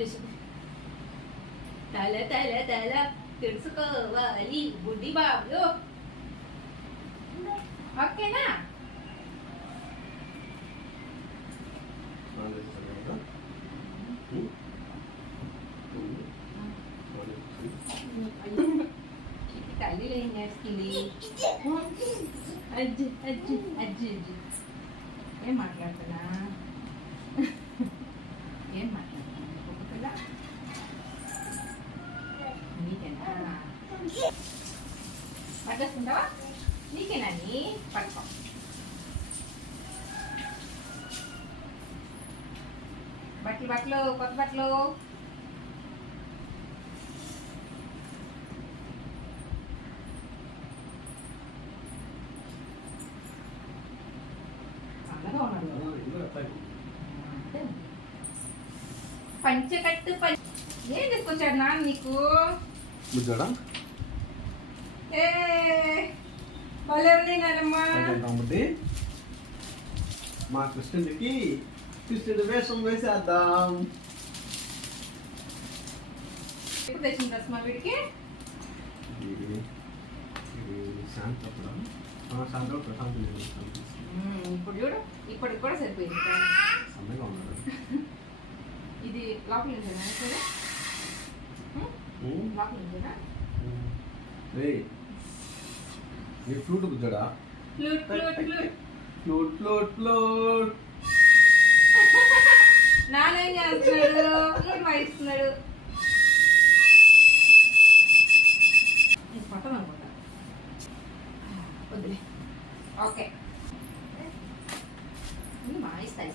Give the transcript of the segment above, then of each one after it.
చేసుకో తల తల తల తెలుసుకోవాలి బుడ్డి బాబు. ఓకేనా? తల్లి ఏం చేస్తుంది? అజ్జి అజ్జి అజ్జి అజ్జి. ఏం మాట్లాడుతున్నా ఏం మాట్లాడుతున్నా ఒక పిల్ల నీకేనా పట్టేసుకుంటావా నీకేనా నీ పట్టుకో బట్టలు బట్టలు కొత్త బట్టలు. పంచకట్టు పంచ ఏం తీసుకొచ్చాడు నాన్న నీకు బుజ్జోడా ఏ భలే ఉంది నానమ్మ అయితే కాబట్టి మా కృష్ణుడికి కృష్ణుడి వేషం వేసేద్దాం. ఇప్పుడు చూడు ఇప్పటికి కూడా సరిపోయింది. ఇది లోపల నుంచేనా చూడు. మ్మ్, ఉం? లోపల నుంచేనా ఉం. ఏయ్ నీ flute బుజ్జోడా flute flute flute. Flute flute flute. నాన్న ఏం చేస్తున్నాడు? ఫ్లూట్ వాయిస్తున్నాడు. అనుకుంటా వద్దులే. ఓకే. ఇస్తాయి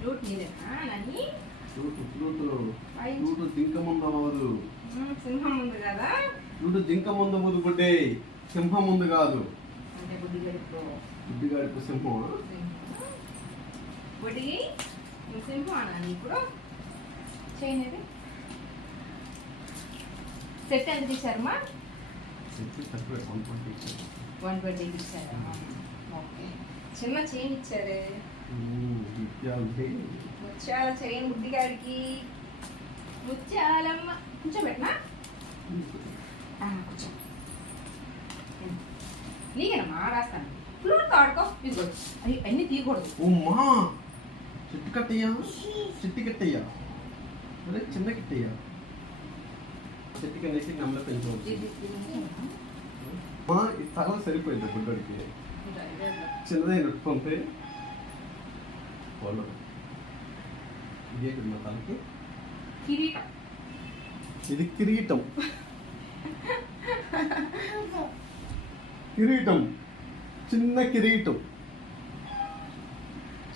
ఫ్లూట్ నీదేనా నని? Flute flute వాయించు. ఫ్లూట్ జింక ముందు అవ్వదు సింహం ఉంది కదా. ఫ్లూట్ జింక ముందు అవ్వదు బుడ్డే. సింహం ముందు కాదు. అంటే బుద్ధి గడుపు బుడ్డిగాడికి సింహం. బుడ్డి సింహం అన్నా ఇప్పుడు చేయనేది సెట్ ఎంత తక్కువ వన్ ట్వంటీ ఇచ్చారా. ఓకే. చిన్న చైన్ ఇచ్చారే. ముత్యాల చైన్ బుడ్డిగాడికి. ముత్యాలమ్మ. కూర్చోబెట్టనా? కూర్చో. నీకేనమ్మా రాస్తాను ఫ్లూట్ ఆడుకో ఇదిగో అవి అన్నీ తీయకూడదు ఉమ్మా చెట్టు కట్టయ్యా చెట్టు కట్టయ్యా అదే చిన్న కట్టయ్యా చెట్టు కనేసి నమ్మల పెంచవచ్చు ఇది ఇది ఉంచేనా? మా ఈ తల సరిపోయింది బుడ్డోడికి ఇదా, ఇదే, ఇదే. చిన్నదైన పంపే వాళ్ళు ఇదేంటి మా తలకి కిరీటం ఇది కిరీటం కిరీటం. చిన్న కిరీటం.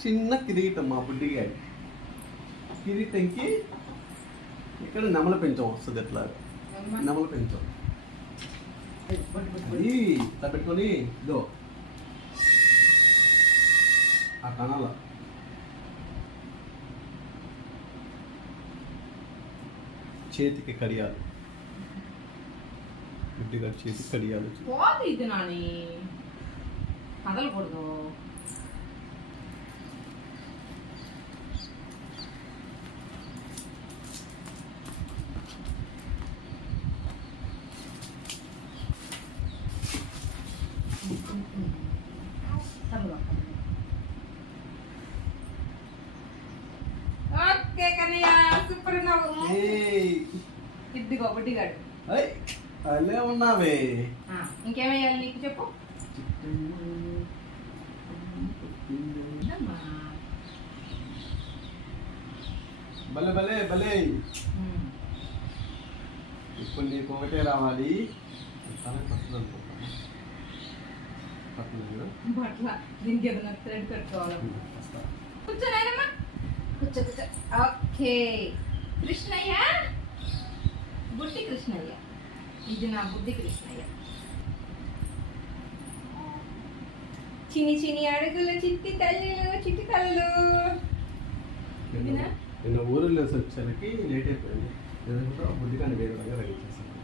చిన్న కిరీటం మా బుడ్డిగాడి కిరీటంకి ఇక్కడ నెమల పెంచం వస్తుంది ఎట్లా నెమల? పెంచం. అది ఇట్లా పెట్టుకొని ఇదో. ఆ కణాల. చేతికి కడియాలు. బుడ్డిగా చేతికి కడియాలు. పోదు ఇది నాని. కదలకూడదు. ఓకే కన్నయ్య సూపర్ ఉన్నావు. బుడ్డిగాడు అలే ఉన్నావే. ఇంకేమేయాలి నీకు చెప్పు. భలే భలే భలే. ఇప్పుడు నీకు ఒకటే రావాలి. దీనికి ఏదైనా థ్రెడ్ కట్టుకోవాలి కూర్చో నాయనమ్మా కూర్చో కూర్చో. ఓకే. కృష్ణయ్య? బుడ్డి కృష్ణయ్య. ఇది నా బుద్ధి కృష్ణయ్య. చిన్ని చిన్ని అడుగులు చిట్టి తల్లులు చిట్టి ఇదినా? నిన్న ఊరిలో వచ్చేసరికి లేట్ అయిపోయింది. ఎందుకంటే బుద్ధిగాని వేరే విధంగా రెడీ చేశాను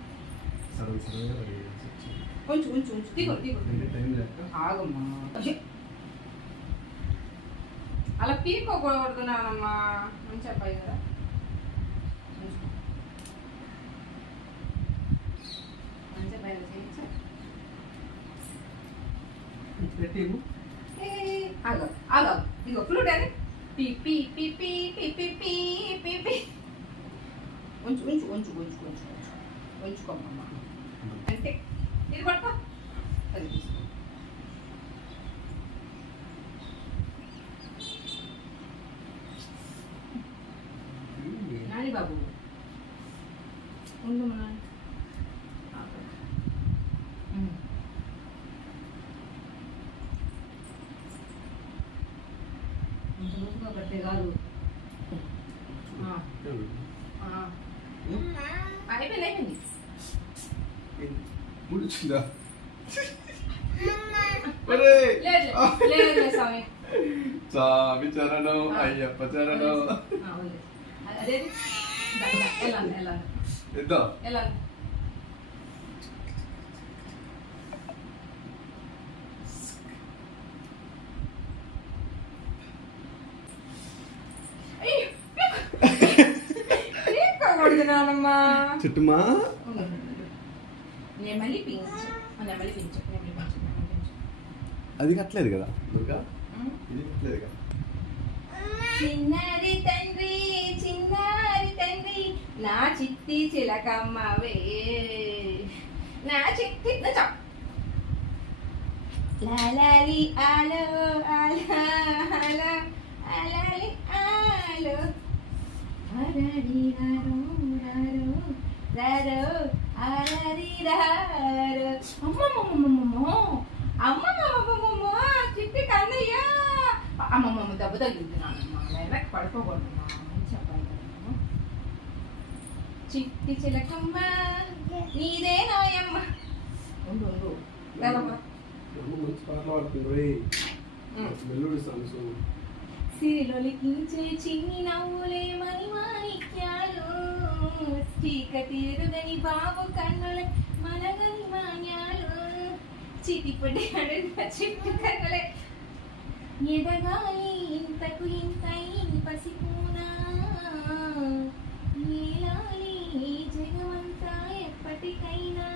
సడన్ సడన్గా రెడీ చేసి వచ్చింది. కొంచెం ఉంచు ఉంచు. దిగు దిగు. టైం లేక. ఆగమ్మా. అలా పీక్కోకూడదు నానమ్మా. అని చెప్పాయి కదా. పెట్టేము ఏ, ఆగు ఆగు ఇదిగో ఫ్లూట్ అని పి పి పి పి పి పి పి పి పి. ఉంచు ఉంచు ఉంచు ఉంచు ఉంచు ఉంచు. ఉంచుకోమ్మా. అంటే ఇది పట్టుకో. ఒకటే కాదు. అయిపోయింది ముడిచిందా? స్వామి. చరణం అయ్యప్ప చరణం. ఎలా ఎలా ఎలా పించు. అది కట్టలేదు కదా దుర్గా. ఇది కట్టలేదు కదా. చిన్నారి తండ్రి చిన్నారి తండ్రి నా చిట్టి చిలకమ్మవే నా చిట్టి ఆలో ఆలా చిట్టి చిలకమ్మ నీదే నాయమ్మ. సిరిలొలికించే చిన్ని నవ్వులే మణి మాణిక్యాలు. చీకటి ఎరుగని బాబు కన్నుల మనగని మాన్యాలు. చిటిపడి చిట్టు కన్నులే ఎదగాలి ఇంతకు ఇంత పసిపోనా? Ayo, ayo, ఎప్పటికైనా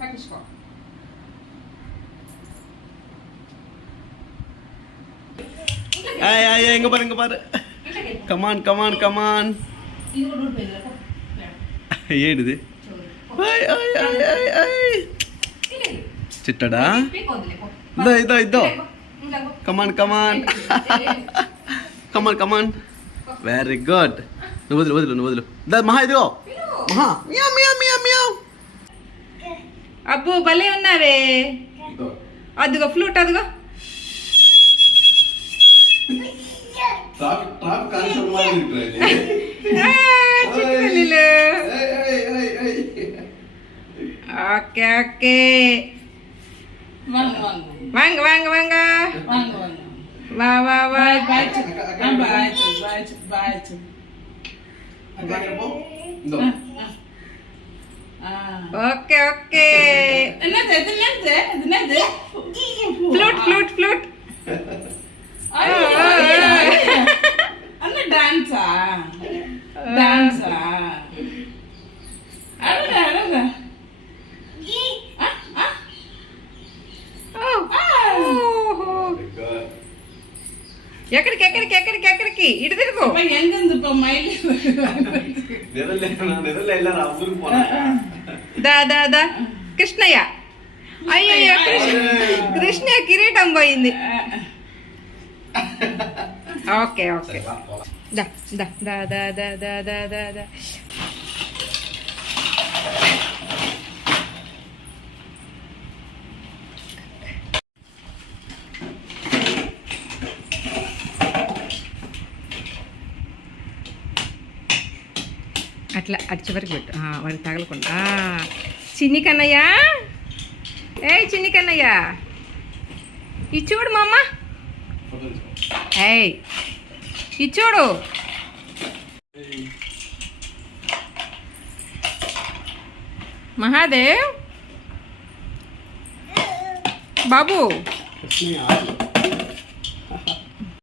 పట్టించుకో ay, ay, ay, ingo. Come on, come on, come on. ఏంటిది చిట్టడా? ఇద్దా ఇద్దా ఇద్దా come on come on come on come on very good నువ్వు వదిలి వదిలి నువ్వు వదిలు. మహా ఇదిగో. మహా. అబ్బో భలే ఉన్నావే. అదిగో ఫ్లూట్ అదిగో. ಟ್ರಾಫಿಕ್ ಟ್ರಾಫಿಕ್ ಕಾನ್ಸಲ್ ಮಾಡಿಬಿಟ್ರೆ ಓಕೆ ಓಕೆ வாங்க வாங்க வாங்க வா வா வா ஓகே ஓகே என்னது என்னது என்னது ஃப்ளூட் ஃப்ளூட் ஃப்ளூட் తిరుగు அப்ப எங்க இருந்து இப்ப மயில் దా దా దా కృష్ణయ్య అయ్యయ్యో కృష్ణ కృష్ణ కిరీటం పోయింది ఓకే ఓకే దా దా దా దా దా దా దా దా అట్లా అటు చివరికి పెట్టు. వాడికి తగలకుండా. చిన్ని కన్నయ్య? ఏ చిన్ని కన్నయ్య. ఇచ్చూడు మా అమ్మ ఏయ్ ఇది మహాదేవ్? బాబు.